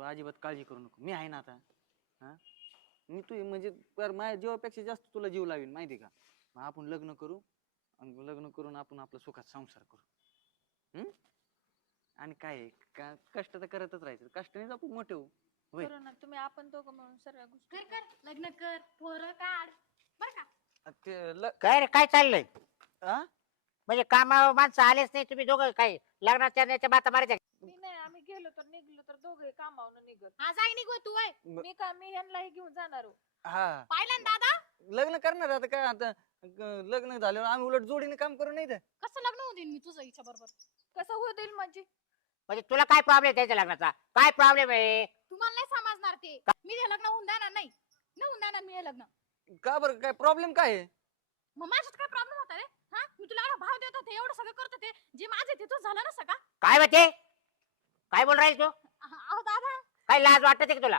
तू अजिबात काळजी करू नको, मी आहे ना आता. हा, मी तू म्हणजे माझ्या जीवापेक्षा जास्त तुला जीव लावीन माहिती का. मग आपण लग्न करू आणि लग्न करून आपण आपला सुखात संसार करू. हम्म. आणि काय आहे, कष्ट तर करतच राहायचं, कष्टानेच आपण मोठे होऊ. होय. करू ना तुम्ही, आपण दोघं म्हणून सर्व गोष्टी कर कर लग्न कर पोरं काढ बर का. काय रे काय चाललंय आ? म्हणजे कामावर माणसं आलेच नाही तुम्ही दोघं काय लग्नाच्या बाता मारायच्या मी नाही, आम्ही गेलो तर निघलो तर दोघे कामावून निघत. हा जाय निघो तू वय. मी ह्यांनाही घेऊन जाणार हो. हा, पाहिलं ना दादा लग्न करणार आता काय आता. लग्न झाल्यावर आम्ही उलट जोडीने काम करू नाही तर. कसं लग्न होऊ देईन मी तुझं हिच्या बरोबर. कसं होऊ देईल म्हणजे? म्हणजे तुला काय प्रॉब्लेम त्याच्या लग्नाचा काय प्रॉब्लेम आहे तुम्हाला नाही समजणार ते. मी हे लग्न होऊन देणार नाही. न होऊन देणार मी हे लग्न. का बरं, काय प्रॉब्लेम काय आहे? मग माझ्यात काय प्रॉब्लेम होता रे? हा मी तुला एवढा भाव देत होते, एवढं सगळं करत होते, जे माझे ते तुझं झालं नसतं का? काय म्हणते काय बोल राहील तू अहो दादा काय लाज वाटते का तुला